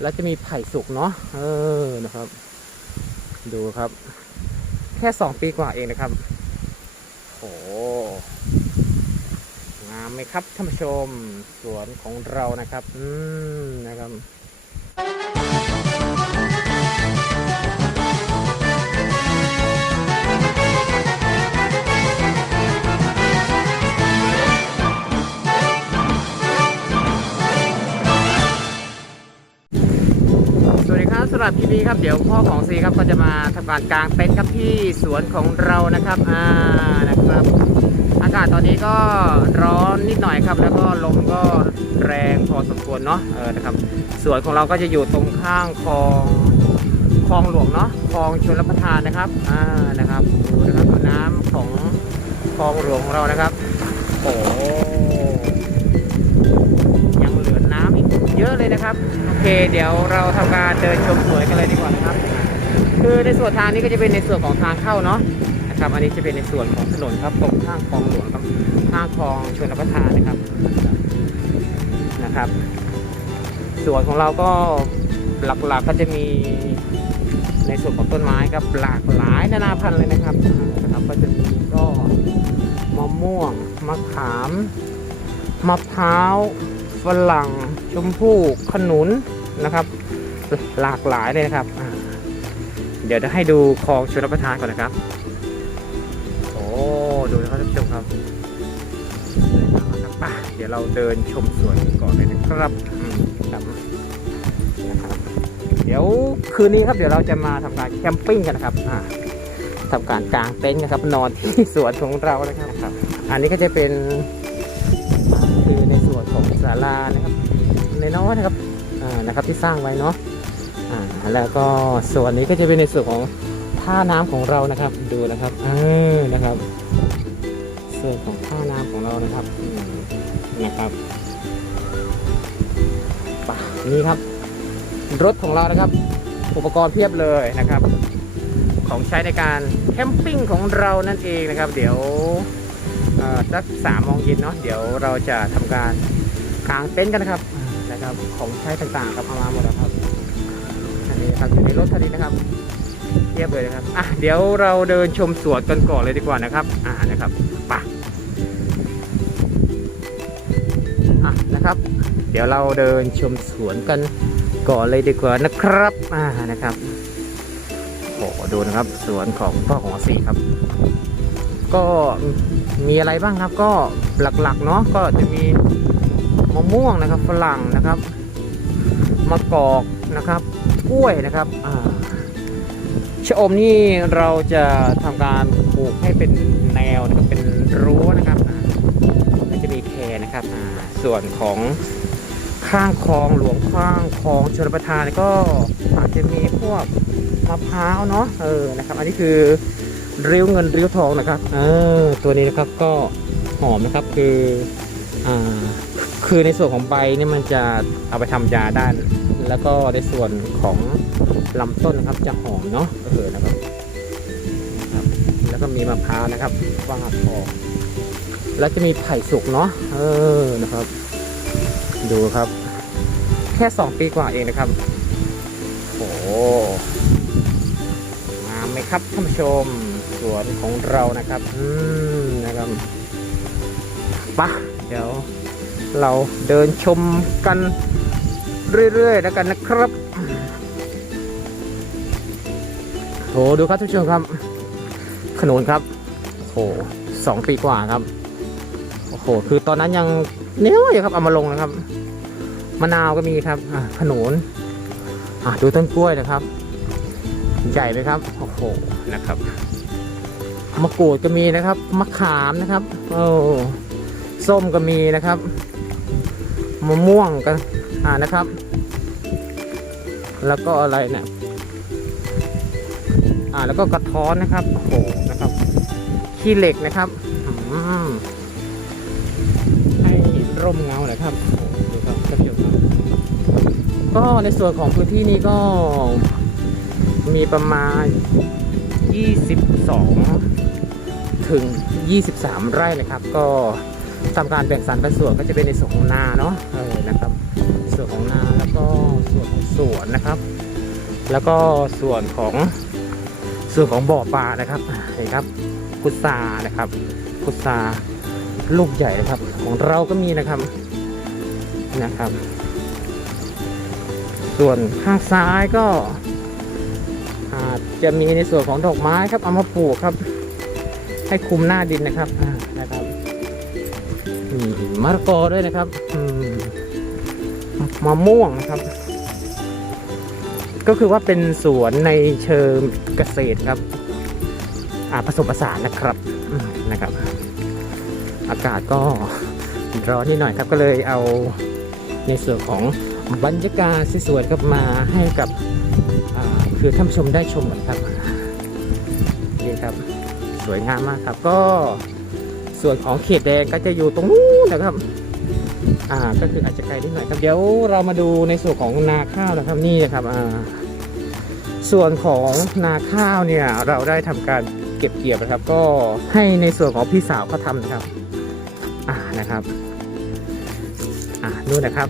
แล้วจะมีไผ่สุกเนาะเออนะครับ ดูครับ แค่สองปีกว่าเองนะครับโอ้งามไหมครับท่านผู้ชมสวนของเรานะครับ อืมนะครับำหรับคลิปนี้ครับเดี๋ยวพ่อของซีครับก็จะมาทำการกลางเต็นท์ครับที่สวนของเรานะครับอ่านะครับ อากาศตอนนี้ก็ร้อนนิดหน่อยครับ แล้วก็ลมก็แรงพอสมควรเนาะเออนะครับสวนของเราก็จะอยู่ตรงข้างคลองคลองหลวงเนาะคลองชลประทานนะครับอ่านะครับดูนะครับน้ำของคลองหลวงของเรานะครับโอ้ เยอะเลยนะครับ โอเค เดี๋ยวเราทำการเดินชมสวนกันเลยดีกว่านะครับ คือในส่วนทางนี้ก็จะเป็นในส่วนของทางเข้าเนาะนะครับอันนี้จะเป็นในส่วนของถนนครับตรงข้างคลองหลวงครับข้างคลองชลประทานนะครับนะครับ ส่วนของเราก็หลักๆก็จะมีในส่วนของต้นไม้ครับหลากหลายนานาพันธุ์เลยนะครับนะครับ ก็จะมีก็มะม่วงมะขามมะพร้าวฝรั่ง มพู่ขนุนนะครับ หลากหลายเลยนะครับ เดี๋ยวจะให้ดูคลองชลประทานก่อนนะครับ โอ้ดูนะครับท่านผู้ชมครับสวยมากครับป่ะเดี๋ยวเราเดินชมสวนก่อนเลยนะครับครับนะครับ เดี๋ยวคืนนี้ครับเดี๋ยวเราจะมาทำการแคมปิ้งกันนะครับอ่าทำการกางเต็นท์นะครับ นอนที่สวนของเรานะครับ อันนี้ก็จะเป็นคือในส่วนของศาลานะครับ นน้อยๆนะครับอ่านะครับที่สร้างไว้เนาะอ่าแล้วก็ส่วนนี้ก็จะเป็นในส่วนของท่าน้ำของเรานะครับ ดูนะครับเออนะครับ ส่วนของท่าน้ำของเรานะครับอืมนะครับป่ะนี่ครับ รถของเรานะครับ อุปกรณ์เพียบเลยนะครับ ของใช้ในการแคมปิ้งของเรานั่นเองนะครับ เดี๋ยวอ่อสักสามโมงเย็นเนาะเดี๋ยวเราจะทำการกางเต็นท์กันนะครับ นะครับ ของใช้ต่างๆครับเอามาหมดแล้วครับอันนี้ครับอยู่ในรถคันนี้นะครับเทียบเลยนะครับอะเดี๋ยวเราเดินชมสวนกันก่อนเลยดีกว่านะครับ อ่านะครับไปะอะนะครับ เดี๋ยวเราเดินชมสวนกันก่อนเลยดีกว่านะครับ อ่านะครับโอ้โหดูนะครับสวนของพ่อของสีครับ ก็มีอะไรบ้างครับ ก็หลักๆเนาะก็จะมีะม่วงนะครับฝรั่งนะครับมะกอกนะครับกล้วยนะครับอ่าชะอมนี่เราจะทำการปลูกให้เป็นแนวนะครับเป็นรั้วนะครับอ่าแล้วจะมีแพรนะครับส่วนของข้างคลองหลวงข้างคลองชลประทานก็อาจจะมีพวกมะพร้าวเนาะเออนะครับ อันนี้คือริ้วเงินริ้วทองนะครับเออตัวนี้นะครับก็หอมนะครับคืออ่า คือในส่วนของใบเนี่ยมันจะเอาไปทำยาได้ แล้วก็ในส่วนของลำต้นนะครับจะหอมเนาะเออนะครับนะครับ แล้วก็มีมะพร้าวนะครับว่างทองแล้วจะมีไผ่สุกเนาะเออนะครับ ดูครับ แค่สองปีกว่าเองนะครับโอ้โหงาไหมครับท่านผู้ชมสวนของเรานะครับ อืมนะครับปะเดี๋ยว เราเดินชมกันเรื่อยๆแล้วกันนะครับโหดูครับท่านผู้ชมครับ ขนุนครับโหสองปีกว่าครับโอ้โหคือตอนนั้นยังเนี้ยวอยู่ครับเอามาลงนะครับมะนาวก็มีครับอะขนุนอะดูต้นกล้วยนะครับ ใหญ่เลยครับโอ้โหนะครับมะกรูดก็มีนะครับมะขามนะครับโอ้ส้มก็มีนะครับ มะม่วงก็อ่านะครับ แล้วก็อะไรเนี่ยอ่าแล้วก็กระท้อนนะครับโอ้โหนะครับขี้เหล็กนะครับอืมให้ร่มเงาหน่อยครับดูครับท่านผู้ชมก็ในส่วนของพื้นที่นี้ก็มีประมาณ 22 ถึง 23 ไร่นะครับ ก็ ทำการแบ่งสรรปันส่วนก็จะเป็นในส่วนของนาเนาะเออนะครับ ส่วนของนาแล้วก็ส่วนของสวนนะครับ แล้วก็ส่วนของส่วนของบ่อปลานะครับนี่ครับพุทรานะครับพุทราลูกใหญ่นะครับ ของเราก็มีนะครับนะครับ ส่วนข้างซ้ายก็อาจจะมีในส่วนของดอกไม้ครับเอามาปลูกครับ ให้คุมหน้าดินนะครับนะครับ มะละกอด้วยนะครับมะม่วงนะครับ ก็คือว่าเป็นสวนในเชิงเกษตรครับผสมผสานนะครับนะครับ อากาศก็ร้อนนิดหน่อยครับก็เลยเอาในส่วนของบรรยากาศสวยๆครับมาให้กับคือท่านชมได้ชมกันครับนี่ครับ สวยงามมากครับก็ ส่วนของเขตแดงก็จะอยู่ตรงนู้นนะครับ อ่า ก็คืออาจจะไกลนิดหน่อยครับ เดี๋ยวเรามาดูในส่วนของนาข้าวนะครับนี่นะครับ อ่า ส่วนของนาข้าวเนี่ยเราได้ทำการเก็บเกี่ยวนะครับ ก็ให้ในส่วนของพี่สาวเขาทำนะครับ อ่า นะครับ อ่า นู่นนะครับ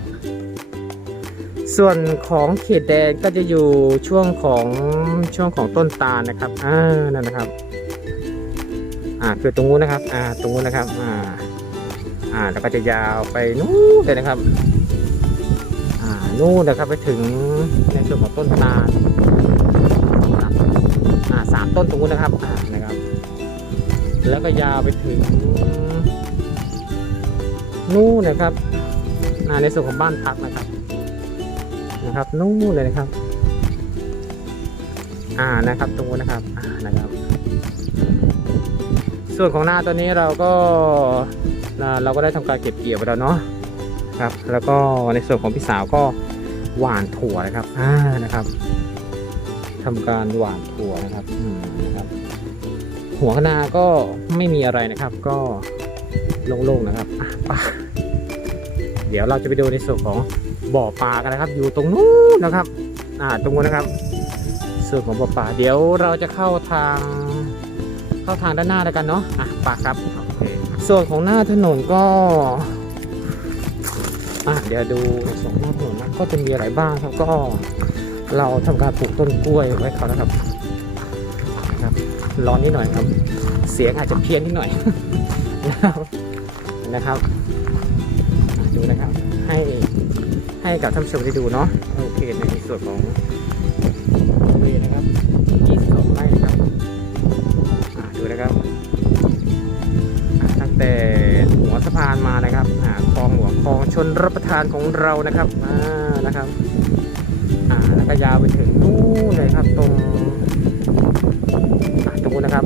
ส่วนของเขตแดงก็จะอยู่ช่วงของช่วงของต้นตาลนะครับ อ่า นั่นนะครับ อ่าคือตรงนู้นนะครับ อ่า ตรงนู้นนะครับ อ่า อ่า แล้วก็จะยาวไปนู่นเลยนะครับ อ่า นู่นนะครับไปถึงในส่วนของต้นตาลอ่าสามต้นตรงนู้นนะครับ อ่า นะครับ แล้วก็ยาวไปถึง นู่นนะครับ อ่า ในส่วนของบ้านพักนะครับ นะครับ นู่นเลยนะครับ อ่า นะครับ ตรงนู้นนะครับ อ่า นะครับ ส่วนของหน้าตัวนี้เราก็าเราก็ได้ทำการเก็บเกี่ยวไปแล้วเนาะครับ แล้วก็ในส่วนของพี่สาวก็หวานถั่วนะครับอ่านะครับทำการหวานถั่วนะครับอืมนะครับ หัวคะนาก็ไม่มีอะไรนะครับ ก็โล่งๆนะครับอะปเดี๋ยวเราจะไปดูในส่วนของบ่อปลากันนะครับ อยู่ตรงนู้นนะครับ อ่าตรงนู้นนะครับ ส่วนของบ่อปลาเดี๋ยวเราจะเข้าทาง เข้าทางด้านหน้าแล้วกันเนาะอะปากครับ ส่วนของหน้าถนนก็อะเดี๋ยวดูในส่วนของหน้าถนนนะก็จะมีอะไรบ้างครับก็เราทำการปลูกต้นกล้วยไว้เขานะครับนะครับร้อนนิดหน่อยครับ เสียงอาจจะเพี้ยนนิดหน่อยนะครับนะครับอะดูนะครับให้ให้กับท่านผู้ชมได้ดูเนาะโอเคในส่วนของ นรับประทานของเรานะครับอ่านะครับอ่าแล้วก็ยาวไปถึงนู่นเลยครับตรงตรงนู้นนะครับ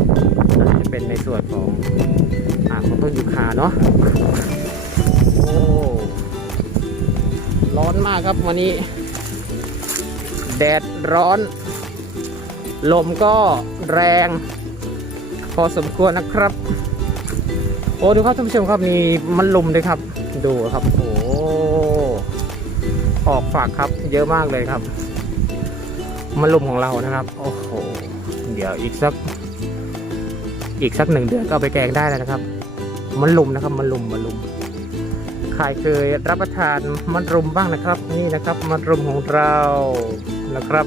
จะเป็นในส่วนของอ่าของต้นยูคาเนาะโอ้ร้อนมากครับวันนี้ แดดร้อน ลมก็แรง พอสมควรนะครับ โอ้ดูครับท่านผู้ชมครับมีมันลุมด้วยครับ ดูครับโอ้ออกฝากครับ เยอะมากเลยครับมันลุมของเรานะครับ โอ้โหเดี๋ยวอีกสัก อีกสักหนึ่งเดือนก็เอาไปแกงได้แล้วนะครับมันลุมนะครับมันลุมมันลุมใครเคยรับประทานมันรุมบ้างนะครับ นี่นะครับมันรุมของเรานะครับ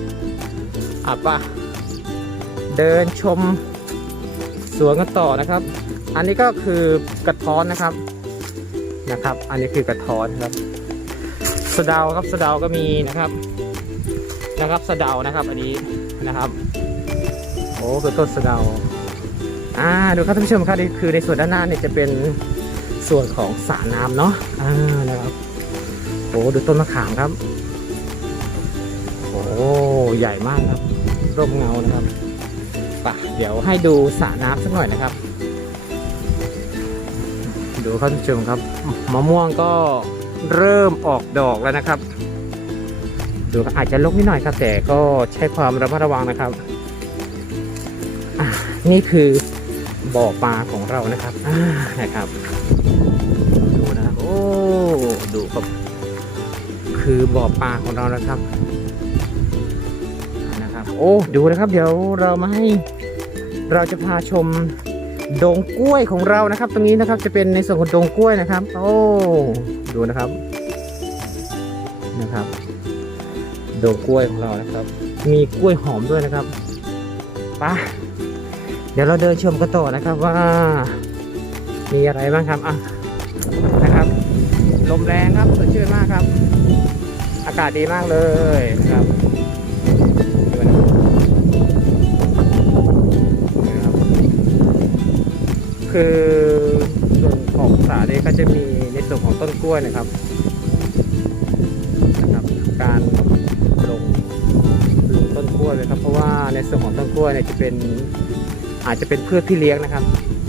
อะปะเดินชมสวนกันต่อนะครับ อันนี้ก็คือกระท้อนนะครับ นะครับ อันนี้คือกระท้อนครับสะเดาครับสะเดาก็มีนะครับ นะครับสะเดานะครับ อันนี้นะครับ โอ้คือต้นสะเดาอ่าดูครับท่านผู้ชมครับนี่คือในส่วนด้านหน้าเนี่ยจะเป็นส่วนของสระน้ำเนาะอ่านะครับโอ้ดูต้นมะขามครับ โอ้ใหญ่มากครับร่มเงานะครับปะเดี๋ยวให้ดูสระน้ำสักหน่อยนะครับ ดูครับท่านผู้ชมครับมะม่วงก็เริ่มออกดอกแล้วนะครับ ดูอาจจะลกนิดหน่อยครับ แต่ก็ใช้ความระมัดระวังนะครับ นี่คือบ่อปลาของเรานะครับอ่านะครับดูนะครับโอ้ดูครับ คือบ่อปลาของเรานะครับนะครับ โอ้ดูนะครับ เดี๋ยวเรามาให้เราจะพาชม ดงกล้วยของเรานะครับ ตรงนี้นะครับจะเป็นในส่วนของดงกล้วยนะครับ โอ้ดูนะครับนะครับดงกล้วยของเรานะครับ มีกล้วยหอมด้วยนะครับปะเดี๋ยวเราเดินชมกันต่อนะครับว่า มีอะไรบ้างครับอะนะครับลมแรงครับสดชื่นมากครับ อากาศดีมากเลยนะครับ คือส่วนของสาเนี่ยก็จะมีในส่วนของต้นกล้วยนะครับนะครับ การลงลงต้นกล้วยเลยครับ เพราะว่าในส่วนของต้นกล้วยเนี่ยจะเป็นอาจจะเป็นพืชพี่เลี้ยงนะครับ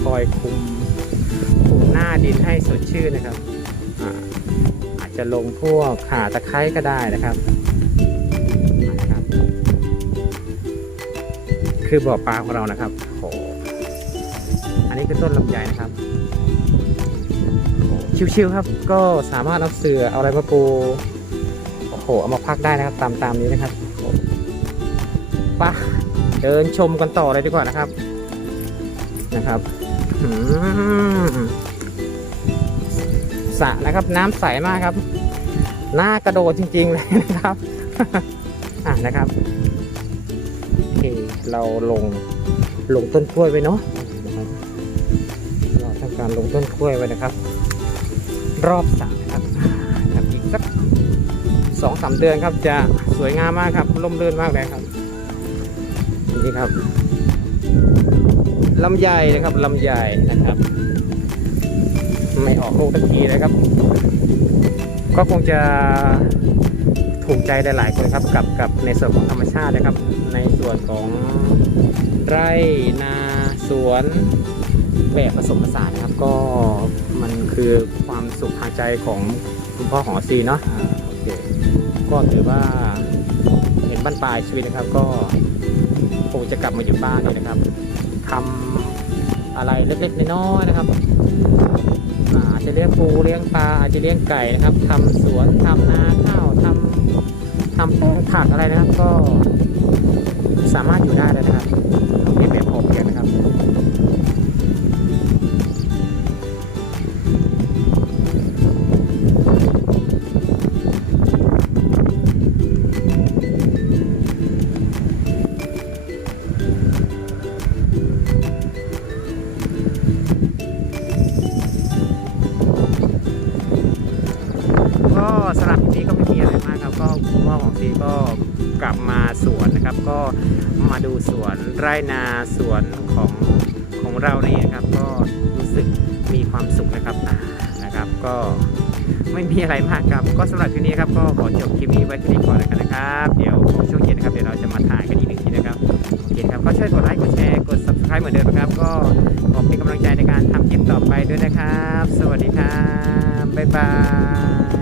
คอยคุมคุมหน้าดินให้สดชื่นนะครับอาจจะลงพวกข่าตะไคร้ก็ได้นะครับคือบ่อปลาของเรานะครับ นนี้คือต้นลำไยนะครับ ชิวๆครับ ก็สามารถเอาเสือเอาอะไรมาปูโอ้โหเอามาพักได้นะครับ ตามตามนี้นะครับปะเดินชมกันต่อเลยดีกว่านะครับ นะครับสระนะครับ น้ำใสมากครับหน้ากระโดดจริงๆเลยนะครับ อะนะครับโอเคเราลงลงต้นกล้วยไว้เนาะ การลงต้นกล้วยไว้นะครับ รอบสระนะครับครับอีกสักสองสามเดือนครับจะสวยงามมากครับร่มรื่นมากเลยครับนี่ครับลำไยนะครับลำไยนะครับ ไม่ออกลูกตะกี้นะครับ ก็คงจะถูกใจหลายคนครับกับกับในส่วนของธรรมชาตินะครับ ในส่วนของไร่นาสวน แบบผสมผสานนะครับ ก็มันคือความสุขทางใจของคุณพ่อขอซีเนาะอ่าโอเคก็ถือว่าเห็นบ้านปลายชีวิตนะครับ ก็คงจะกลับมาอยู่บ้านนะครับทำอะไรเล็กๆน้อยๆนะครับอาจจะเลี้ยงปูเลี้ยงปลาอาจจะเลี้ยงไก่นะครับทำสวนทำนาข้าวทำทำแปลงผักอะไรนะครับ ก็สามารถอยู่ได้เลยนะครับ ไร่นาสวนของของเรานี่นะครับ ก็รู้สึกมีความสุขนะครับนะครับ ก็ไม่มีอะไรมากครับ ก็สำหรับคลิปนี้ครับก็ขอจบคลิปนี้ไว้ที่นี่ก่อนแล้วกันนะครับ เดี๋ยวช่วงเย็นนะครับเดี๋ยวเราจะมาถ่ายกันอีกหนึ่งทีนะครับโอเคครับก็ช่วยกดไลค์กดแชร์กด subscribe เหมือนเดิมนะครับ ก็ขอเป็นกำลังใจในการทำคลิปต่อไปด้วยนะครับ สวัสดีครับบ๊ายบาย